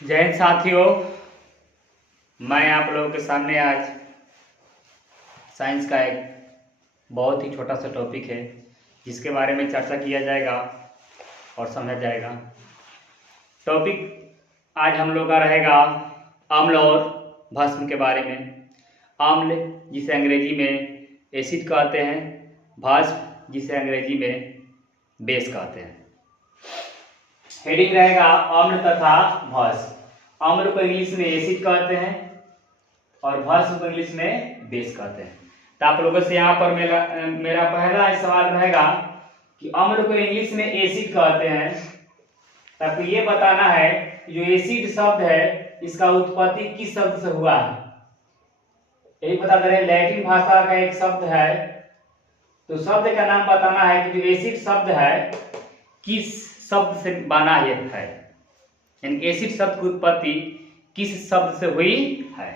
जय हिंद साथियों, मैं आप लोगों के सामने आज साइंस का एक बहुत ही छोटा सा टॉपिक है जिसके बारे में चर्चा किया जाएगा और समझा जाएगा। टॉपिक आज हम लोग का रहेगा अम्ल और भस्म के बारे में। अम्ल जिसे अंग्रेजी में एसिड कहते हैं, भस्म जिसे अंग्रेजी में बेस कहते हैं। हेडिंग रहेगा अम्ल तथा भस्म। अम्ल को इंग्लिश में एसिड कहते हैं और भस्म को इंग्लिश में बेस कहते हैं। तो आप लोगों से यहाँ पर मेरा पहला सवाल रहेगा कि अम्ल को इंग्लिश में एसिड कहते हैं। आपको ये बताना है कि जो एसिड शब्द है इसका उत्पत्ति किस शब्द से हुआ है। यही बता दे रहे, लैटिन भाषा का एक शब्द है, तो शब्द का नाम बताना है कि जो एसिड शब्द है किस शब्द से बना है, यानी एसिड शब्द की उत्पत्ति किस शब्द से हुई है।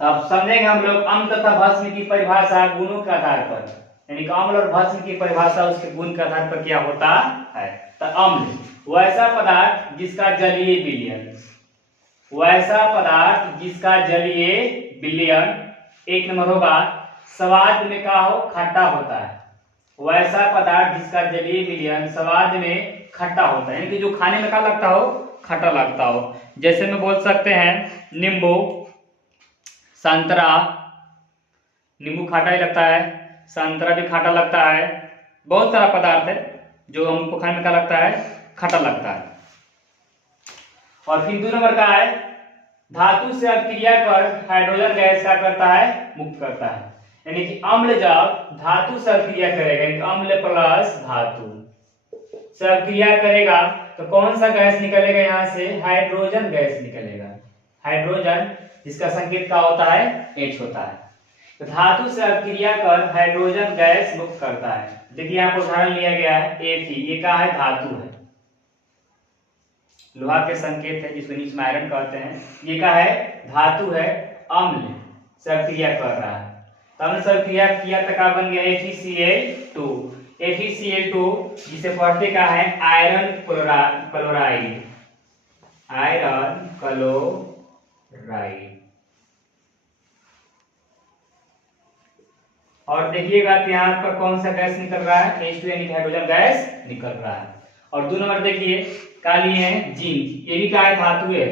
तो अब समझेंगे हम लोग अम्ल तथा भस्म की परिभाषा गुणों के आधार पर, यानी अम्ल और भस्म की परिभाषा उसके गुण के आधार पर क्या होता है। तो अम्ल वैसा पदार्थ जिसका जलीय विलयन, वैसा पदार्थ जिसका जलीय विलयन एक नंबर होगा स्वाद में क्या हो, खट्टा होता है। वैसा पदार्थ जिसका जलीय विलयन स्वाद में खट्टा होता है, यानी कि जो खाने में क्या लगता हो, खट्टा लगता हो। जैसे में बोल सकते हैं नींबू, संतरा। नींबू खट्टा ही लगता है, संतरा भी खट्टा लगता है। बहुत सारा पदार्थ है जो हमको खाने में क्या लगता है, खट्टा लगता है। और फिर 2 नंबर का है धातु से अभिक्रिया कर हाइड्रोजन गैस क्या करता है, मुक्त करता है। यानी कि अम्ल जब धातु से अभिक्रिया करेगा, यानी अम्ल प्लस धातु से अभिक्रिया करेगा तो कौन सा गैस निकलेगा, यहाँ से हाइड्रोजन गैस निकलेगा। हाइड्रोजन जिसका संकेत क्या होता है, H होता है। तो धातु से अभिक्रिया कर हाइड्रोजन गैस मुक्त करता है। देखिए यहाँ पर उदाहरण लिया गया है Fe, ये क्या है, धातु है, लोहा के संकेत है जिसको नीच में आयरन कहते हैं। ये क्या है, धातु है, अम्ल से अभिक्रिया कर रहा है। तब से क्रिया किया तो क्या बन गया FeCl2। FeCl2 जिसे पढ़ते क्या है, आयरन क्लोराइड, आयरन क्लोराइड। और देखिएगा कि यहाँ पर कौन सा गैस निकल रहा है, H2 यानी हाइड्रोजन गैस निकल रहा है। और 2 नंबर देखिए क्या लिए हैं, जिंक। ये भी क्या है, धातु है।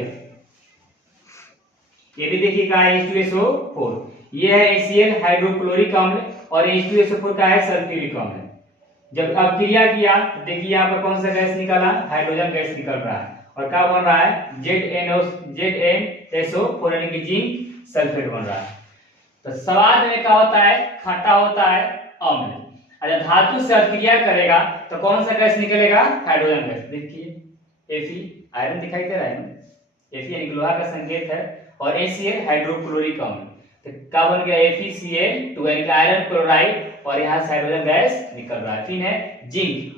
ये भी देखिए क्या है, H2SO4। ये है HCl हाइड्रोक्लोरिक अम्ल और H2SO4 का है सल्फ्यूरिक अम्ल। जब अभिक्रिया किया तो देखिए यहाँ पर कौन सा गैस निकला, हाइड्रोजन गैस निकल रहा है। और क्या बन रहा है, ZnSO4 यानी कि जिंक सल्फेट बन रहा है। तो स्वाद में क्या होता है, खट्टा होता है, अम्ल। अगर धातु से अभिक्रिया करेगा तो कौन सा गैस निकलेगा, हाइड्रोजन गैस। देखिए Fe आयरन दिखाई दे रहा है ना, Fe यानी लोहा का संकेत है, और HCl हाइड्रोक्लोरिक अम्ल। तो क्या बन गया, FeCl2 यानी आयरन क्लोराइड, और यहाँ से हाइड्रोजन गैस निकल रहा है। फिर है जिंक,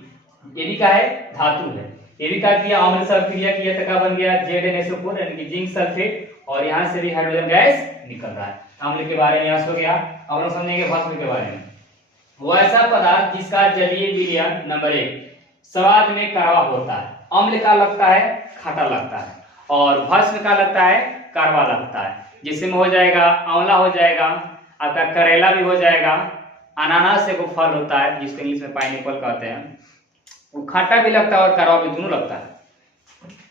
ये भी क्या है, धातु है। ये भी क्या किया, अम्ल से अभिक्रिया किया तो क्या बन गया, ZnSO4 यानी कि जिंक सल्फेट, और यहाँ से भी हाइड्रोजन गैस निकल रहा है। अम्ल के बारे में यहाँ हो गया। अब हम समझेंगे भस्म के बारे में। वैसा पदार्थ जिसका जलीय विलयन नंबर 1 स्वाद में कड़वा होता है। अम्ल का लगता है, खट्टा लगता है, और भस्म का लगता है, कड़वा लगता है। जिसमें हो जाएगा आंवला, हो जाएगा आपका करेला, भी हो जाएगा अनानास, एक फल होता है जिसको इंग्लिश में पाइनएप्पल कहते हैं। वो खट्टा भी लगता है और कड़वा भी, दोनों लगता है।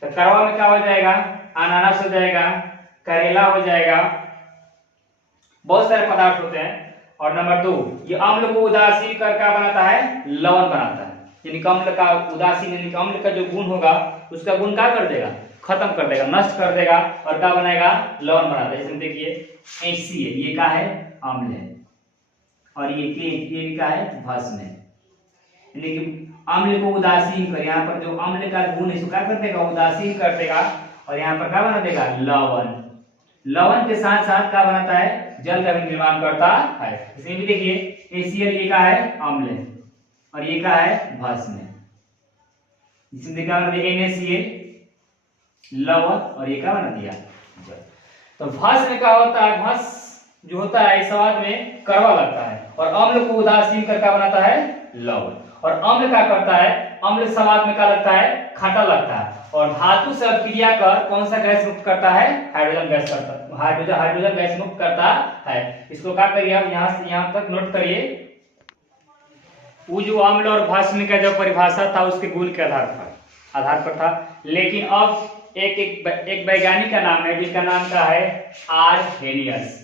तो कड़वा में क्या हो जाएगा, अनानास हो जाएगा, करेला हो जाएगा, बहुत सारे पदार्थ होते हैं। और नंबर 2 ये अम्ल को उदासीन कर क्या बनाता है, लवण बनाता है। यानी अम्ल का उदासीन, यानी अम्ल का जो गुण होगा उसका गुण क्या कर देगा, खत्म कर देगा, नष्ट कर देगा, और क्या बनाएगा, लवण बनाता है। जैसे देखिए HCl, ये क्या है, अम्ल है, और ये क्या है, भस्म है। यानी कि अम्ल को उदासीन कर, यहाँ पर जो अम्ल का गुण है इसको क्या कर देगा, उदासीन कर देगा, और यहाँ पर क्या बना देगा, लवण। लवण के साथ साथ क्या बनाता है, जल का भी निर्माण करता है। इसमें भी देखिए HCl, ये क्या है, अम्ल है, और ये क्या है, भस्म है। इसमें देखा NaCl, लवण, और ये क्या बना दिया, जल। तो भस्म में क्या होता है, भस्म जो होता है स्वाद में कड़वा लगता है, और अम्ल को उदासीन कर क्या बनाता है, लवण। और अम्ल क्या करता है, अम्ल स्वाद में क्या लगता है, खट्टा लगता है। और धातु से अभिक्रिया कर कौन सा गैस मुक्त करता है, हाइड्रोजन गैस करता, हाइड्रोजन गैस मुक्त करता है। इसको क्या करिए आप यहाँ से यहाँ तक नोट करिए। वो जो अम्ल और भस्म का जो परिभाषा था उसके गुण के आधार पर था। लेकिन अब एक वैज्ञानिक का नाम है जिसका नाम का है आर्हेनियस।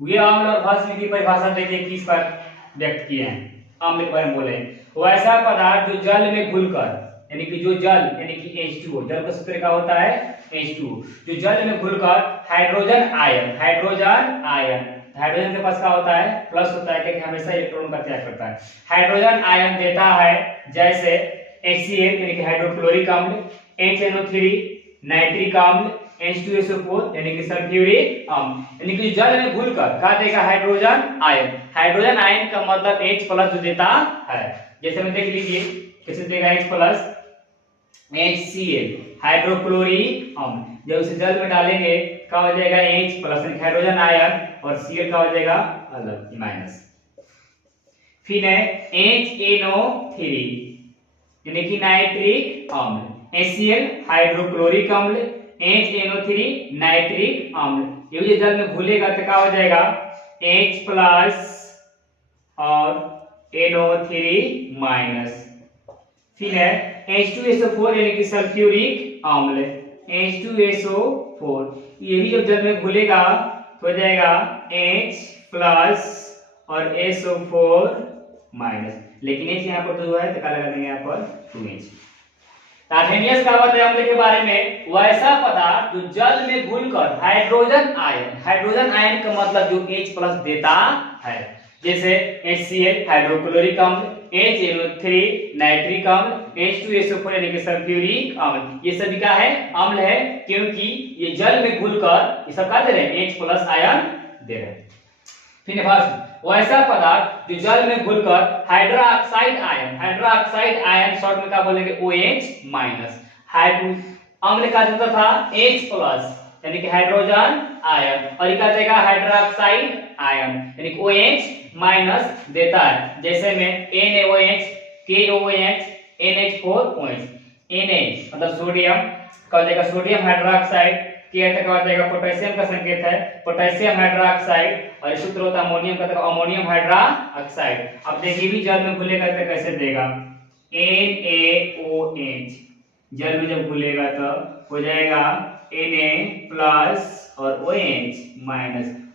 वे अम्ल और भस्म की परिभाषा देखिए किस पर व्यक्त किए हैं, अम्ल के बारे में बोले। वैसा पदार्थ जो जल में घुलकर, यानी कि जो जल यानी कि H2O, जल का सूत्र क्या होता है H2O, जो जल में घुलकर हाइड्रोजन हाइड्रोजन के पास क्या होता है, प्लस होता है क्योंकि हमेशा इलेक्ट्रॉन का त्याग करता है, हाइड्रोजन आयन देता है। जैसे HCl यानी कि हाइड्रोक्लोरिक अम्ल, HNO3 नाइट्रिक अम्ल, H2SO4 यानी कि सल्फ्यूरिक अम्ल, यानी कि जल में घुलकर क्या देगा, हाइड्रोजन आयन। हाइड्रोजन आयन का मतलब H+ जो देता है। जैसे में देख लीजिए कैसे देगा H+, HCl हाइड्रोक्लोरिक अम्ल, जब उसे जल में डालेंगे क्या हो जाएगा H+ हाइड्रोजन आयन, और Cl का हो जाएगा अलग माइनस। फिर है HNO3 यानी कि नाइट्रिक अम्ल, HCl हाइड्रोक्लोरिक अम्ल, HNO3 नाइट्रिक अम्ल। ये जल में घुलेगा तो क्या हो जाएगा H+ और NO3 माइनस। फिर है H2SO4 यानी कि सल्फ्यूरिक अम्ल, H2SO4। ये भी जब जल में घुलेगा तो हो जाएगा H+ और SO4 माइनस। लेकिन H यहाँ पर तो है तो क्या लगा देंगे यहाँ पर 2H। आर्हेनियस का बात है अम्ल के बारे में, वैसा पदार्थ जो जल में घुलकर हाइड्रोजन आयन का मतलब जो H+ देता है। जैसे HCl हाइड्रोक्लोरिक अम्ल, HNO3 नाइट्रिक अम्ल, H2SO4 यानी कि सल्फ्यूरिक अम्ल। ये सभी क्या है, अम्ल है, क्योंकि ये जल में घुलकर ये सब क्या दे रहे हैं, H+ आयन दे रहे हैं। फिर वैसा पदार्थ जो जल में घुलकर हाइड्रोक्साइड आयन शॉर्ट में क्या बोलेंगे OH-, अम्ल का देता था H+ यानी कि हाइड्रोजन आयन, और क्या देगा हाइड्रोक्साइड आयन यानी कि OH- देता है। जैसे में NaOH, KOH, NH4OH। Na मतलब सोडियम का देगा सोडियम हाइड्रोक्साइड, K का देगा पोटेशियम का संकेत है पोटेशियम हाइड्रोक्साइड, और सूत्र होता है अमोनियम का देगा अमोनियम हाइड्रोक्साइड। अब देखिए भी जल में घुलेगा तो कैसे देगा NaOH, जल में जब घुलेगा तो हो जाएगा Na+ और OH-,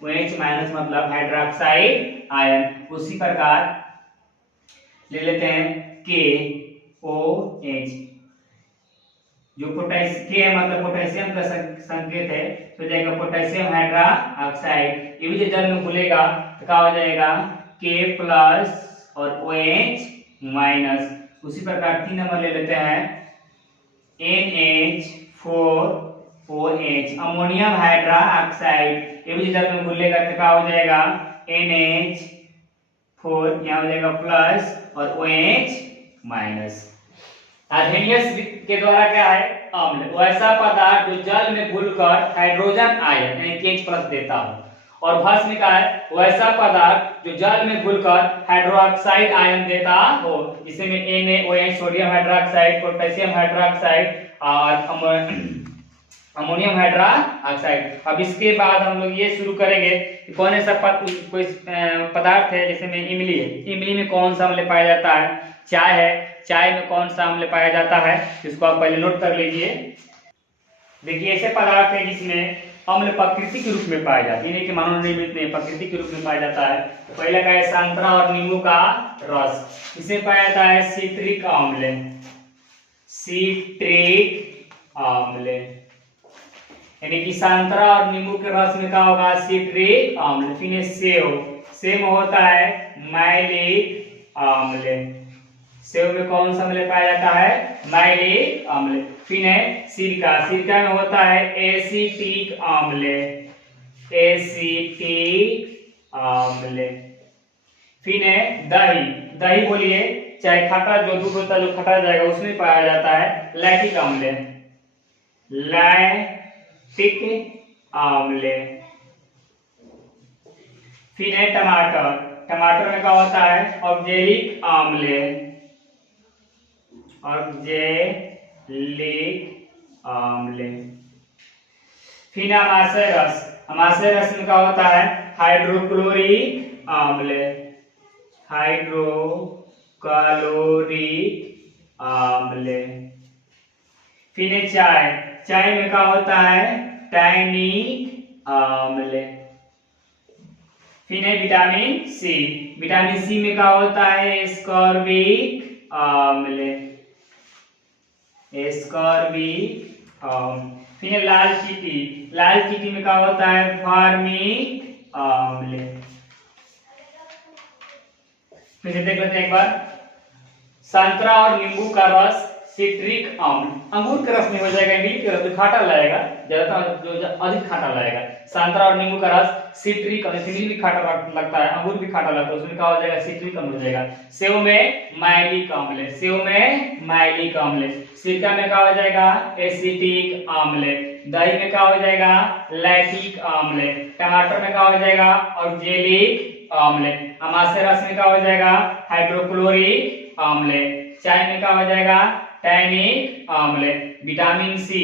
OH- मतलब हाइड्रोक्साइड आयन। उसी प्रकार ले लेते हैं KOH, जो पोटेशियम मतलब पोटेशियम का संकेत है तो जाएगा पोटेशियम हाइड्रोक्साइड। ये भी जो जल में घुलेगा तो क्या हो जाएगा K+ और OH-। उसी प्रकार 3 नंबर ले लेते हैं NH4OH, अमोनियम हाइड्रोक्साइड। ये भी जल में घुलेगा तो क्या हो जाएगा NH4, यहाँ हो जाएगा प्लस और OH-। आर्हेनियस के द्वारा क्या है, अम्ल वैसा पदार्थ जो जल में घुलकर हाइड्रोजन आयन यानी कि H+ देता हो। और भस्म का है वैसा पदार्थ जो जल में घुलकर हाइड्रोक्साइड आयन देता हो, जिसमें NaOH sodium hydroxide, potassium hydroxide और अमोनियम हाइड्रोक्साइड। अब इसके बाद हम लोग ये शुरू करेंगे कि कौन सा कोई पदार्थ है, जैसे में इमली है, इमली में कौन सा अम्ल पाया जाता है, चाय है, चाय में कौन सा अम्ल पाया जाता है, इसको आप पहले नोट कर लीजिए। देखिए ऐसे पदार्थ है जिसमें अम्ल प्राकृतिक रूप में पाया जाता है, यानी कि मनोनिर्मित नहीं, प्राकृतिक रूप में पाया जाता है। तो पहला का है संतरा और नींबू का रस, इसे पाया जाता है सिट्रिक अम्ल, यानी कि संतरा और नींबू के रस में क्या होगा सिट्रिक अम्ल। फिर सेव में होता है मैलिक अम्ल, सेव में कौन सा अम्ल पाया जाता है मैलिक अम्ल। फिर है सिरका में होता है एसिटिक अम्ल, फिर है दही बोलिए, चाहे खट्टा जो दूध होता है जो खटा जाएगा उसमें पाया जाता है लैक्टिक अम्ल, फिर है टमाटर में क्या होता है ऑक्जेलिक अम्ल, और जैविक अम्ल। फिर अमाशय रस, अमाशय रस में क्या होता है? हाइड्रोक्लोरिक अम्ल, हाइड्रोक्लोरिक अम्ल। फिर चाय, चाय में क्या होता है? टैनिक अम्ल। फिर विटामिन सी, विटामिन सी में क्या होता है? एस्कॉर्बिक अम्ल, एस्कॉर्बिक अम्ल। फिर लाल चींटी, लाल चींटी में क्या होता है? फॉर्मिक अम्ल। फिर देख लेते हैं एक बार, संतरा और नींबू का रस सिट्रिक अम्ल। अंगूर के रस में हो जाएगा, इमली के रस में खाटा लगेगा, ज्यादातर जो अधिक खाटा लगेगा। संतरा और नींबू का रस सिट्रिक अम्ल, इमली भी खाटा लगता है, अंगूर भी खाटा लगता है, उसमें क्या हो जाएगा? सिट्रिक अम्ल हो जाएगा। सेव में माइलिक अम्ल, सेव में माइलिक अम्ल। सिरका में क्या हो जाएगा? एसिटिक अम्ल। दही में क्या हो जाएगा? लैक्टिक अम्ल। टमाटर में क्या हो जाएगा? ऑक्जेलिक अम्ल। अमाशय रस में क्या हो जाएगा? हाइड्रोक्लोरिक अम्ल। चाय में क्या हो जाएगा? टैनिक अम्ल। विटामिन सी,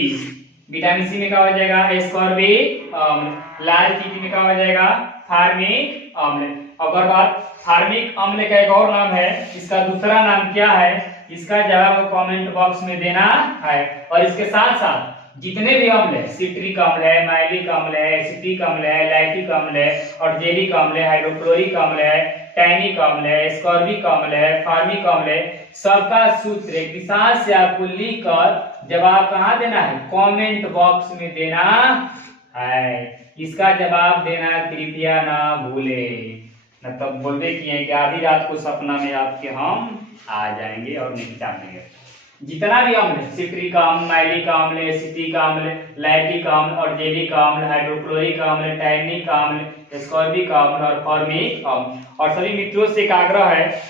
विटामिन सी में क्या हो जाएगा? एस्कॉर्बिक अम्ल। लाल चींटी में क्या हो जाएगा? फार्मिक अम्ल। अगर बात फार्मिक अम्ल का एक और नाम है, इसका दूसरा नाम क्या है? इसका जवाब कमेंट बॉक्स में देना है। और इसके साथ साथ जितने भी अम्ल है, सिट्रिक अम्ल है, माइलिक अम्ल है, एसिटिक अम्ल है, लैक्टिक अम्ल है, ऑक्जेलिक अम्ल है, हाइड्रोक्लोरिक अम्ल है, टैनिक अम्ल है, एस्कॉर्बिक अम्ल है, फार्मिक अम्ल है, सबका सूत्र एक विशाल से आपको लिखकर जवाब कहाँ देना है? कमेंट बॉक्स में देना है। इसका जवाब देना कृपया ना भूले, न तब बोलते कि आधी रात को सपना में आपके हम आ जाएंगे और निपटा देंगे। जितना भी अम्ल, सिट्रिक अम्ल, माइलिक अम्ल, एसिटिक अम्ल, लैक्टिक अम्ल, ऑक्जेलिक अम्ल, हाइड्रोक्लोरिक अम्ल, टैनिक अम्ल, एस्कॉर्बिक अम्ल और फॉर्मिक अम्ल। और सभी मित्रों से एक आग्रह है,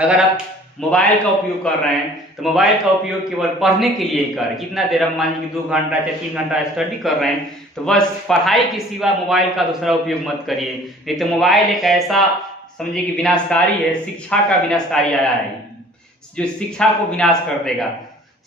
अगर आप मोबाइल का उपयोग कर रहे हैं तो मोबाइल का उपयोग केवल पढ़ने के लिए ही करें। जितना देर हम मान लीजिए 2 घंटा या 3 घंटा स्टडी कर रहे हैं तो बस पढ़ाई के सिवा मोबाइल का दूसरा उपयोग मत करिए, नहीं तो मोबाइल एक ऐसा समझिए कि विनाशकारी है, शिक्षा का विनाशकारी आया है, जो शिक्षा को विनाश कर देगा,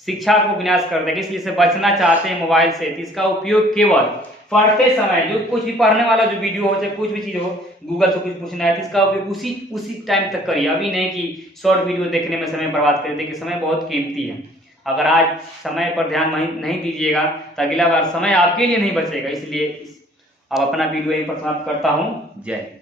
शिक्षा को विनाश कर देगा। इसलिए से बचना चाहते हैं मोबाइल से, तो इसका उपयोग केवल पढ़ते समय, जो कुछ भी पढ़ने वाला जो वीडियो हो चाहे कुछ भी चीज हो, गूगल से कुछ पूछना है तो इसका उपयोग उसी टाइम तक करिए। अभी नहीं कि शॉर्ट वीडियो देखने में समय बर्बाद करिए, देखिए समय बहुत कीमती है। अगर आज समय पर ध्यान नहीं दीजिएगा तो अगला बार समय आपके लिए नहीं बचेगा। इसलिए अब अपना वीडियो यहीं पर समाप्त करता हूँ। जय।